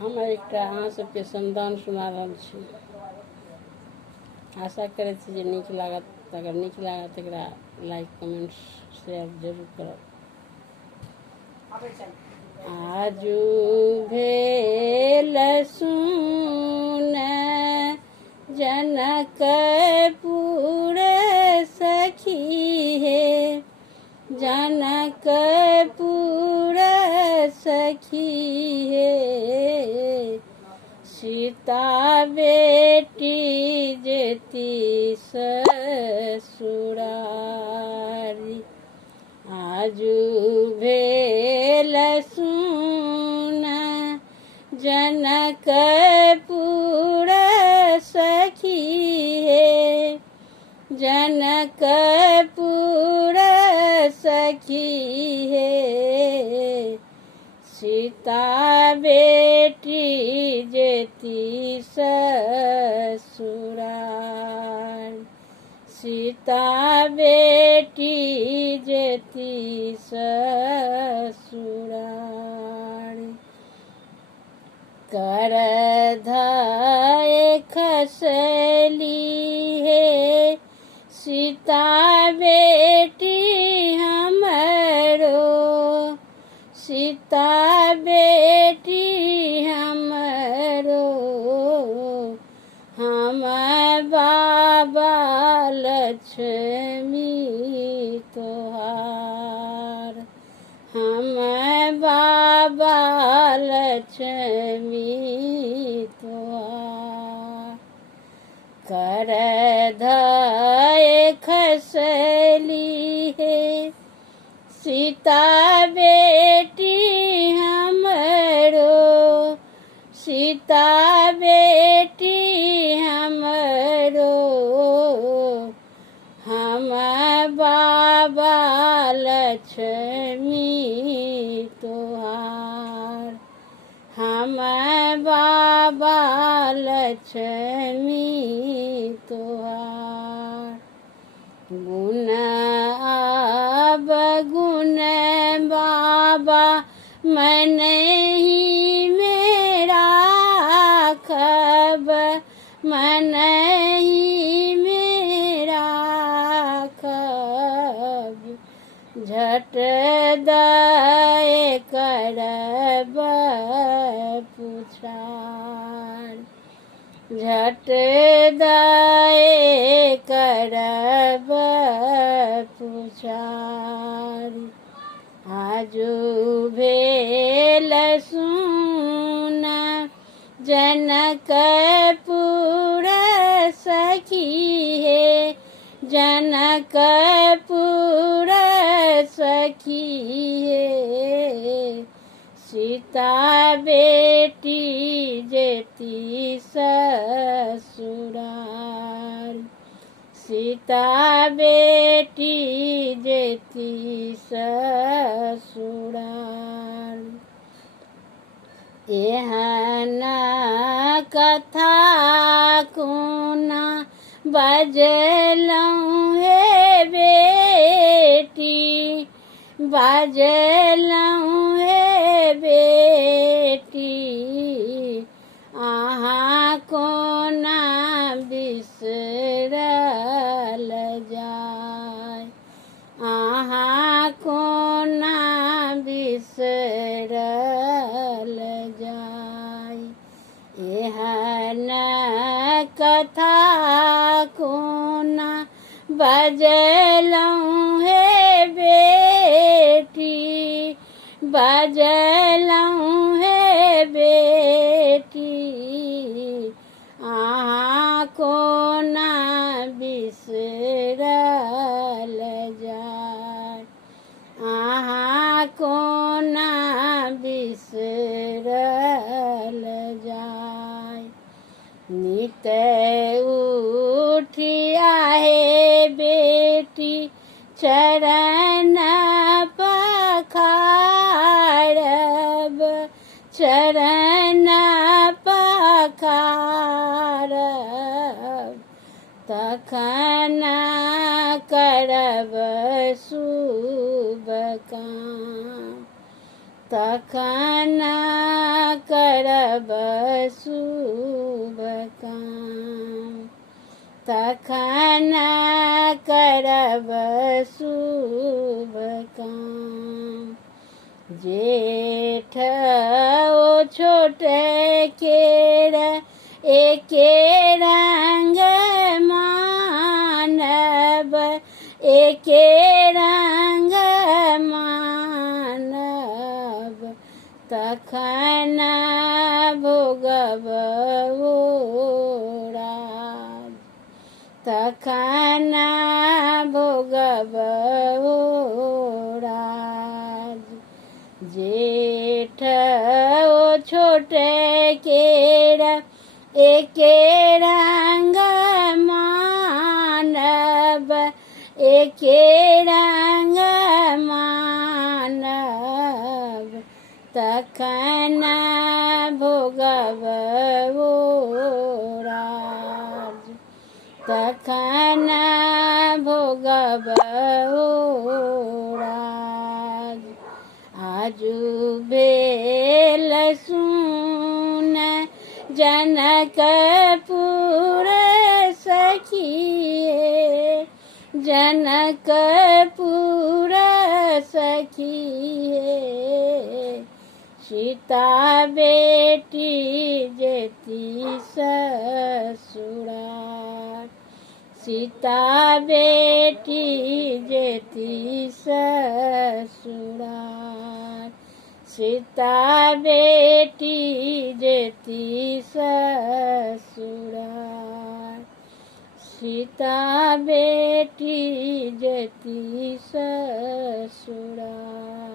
हम एकटा अहाँ सबके समदाउन सुना रहल छी। आशा करैत छी जे नीक लागत। अगर नीक लागत एकरा लाइक कमेंट शेयर जरूर करब। आजू भेल सुन जनकपुर सखी हे, जनकपुर सखी हे, सीता बेटी जेती ससुरारी। आजू भेल सुन जनकपुर सखी हे, जनकपुर सखी हे, सीता बेटी जेती ससुराल। सीता बेटी जेती ससुराल। कर धय खसली हे, सीता बेटी हमरो, सीता बेटी हमरो, हम बाबा लक्ष्मी तोहार, हम बाबा लक्ष्मी तोहार। कर धय खसली हे, सीता बेटी हमरो, सीता बेटी हमरो, हम बाबा लक्ष्मी तोहार, हम बाबा लक्ष्मी तोहार। गुण अब गुण बाबा मन ही मेरा खब, मन ही मेरा खब, झट दय करब पुछार, झट दय करब पुछार। आजू भेल सुन जनकपुर सखी हे, जनकपुर सखी हे, सीता बेटी जेती ससुराल। सीता बेटी जेती ससुराल। एहन कथा कोना बजलहुँ हे बेटी, बजलहुँ हे बेटी, अहाँ कोना बिसरल जाय, अहाँ कोना बिसरल जाय। एहन कथा कोना बजलहुँ हे बेटी, बजलहुँ हे बेटी, अहाँ कोना बिसरल जाय, अहाँ कोना बिसरल जाय। नित उठिया हे बेटी चरण पखारब, चरण पखारब, तखन करब शुभ काम, तखन करब शुभ काम, तखन करब शुभ काम। जेठ ओ छोटे केर एके रंग मानब, एके रंग मानब, तखन भोगब ओराज, तखन भोगब ओराज। जेठ ओ छोटे केर एके रंग मानब, एके रंग मानब, तखन भोगब ओराज, तखन भोगब ओराज। आजू भेल सुन जनकपुर सखिए, जनकपुर सखिए। सीता बेटी जेती ससुराल, सीता बेटी जेती ससुराल, सीता बेटी जेती ससुराल, सीता बेटी जेती ससुराल।